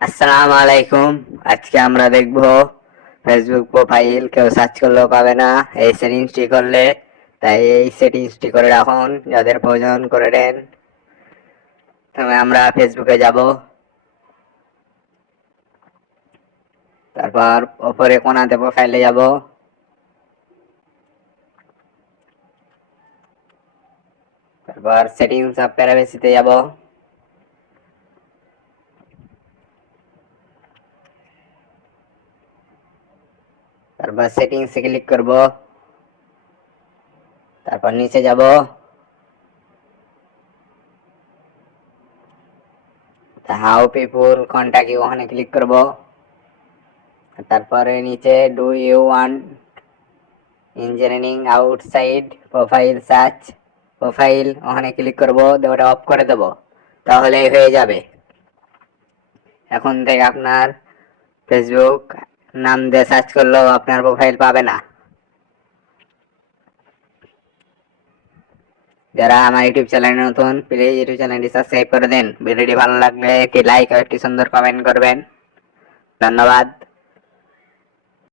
আসসালামু আলাইকুম। আজকে আমরা দেখব ফেসবুক প্রোফাইল কেউ সার্চ করলেও পাবে না। এই সেটিংসটি করলে, তাই এই সেটিংসটি করে রাখুন, যাদের প্রয়োজন করে নেন তবে আমরা ফেসবুকে যাব। তারপর ওপরে কোনাতে প্রোফাইলে যাব। তারপর সেটিংস অফ প্রাইভেসিতে যাব। তারপর সেটিংস এ ক্লিক করব। তারপর নিচে যাব। হাউ পিপুল কন্টাক্ট ইউ ওখানে ক্লিক করব। তারপরে নিচে do you want engineering outside profile search profile ওখানে ক্লিক করব ওটা অফ করে দেব। তাহলেই হয়ে যাবে। এখন থেকে আপনার ফেসবুক নাম দিয়ে সার্চ করলেও আপনার প্রোফাইল পাবে না। যারা আমার ইউটিউব চ্যানেলে নতুন প্লিজ ইউটিউব চ্যানেলটি সাবস্ক্রাইব করে দেন। ভিডিওটি ভালো লাগলে একটি লাইক আর একটি সুন্দর কমেন্ট করবেন। ধন্যবাদ।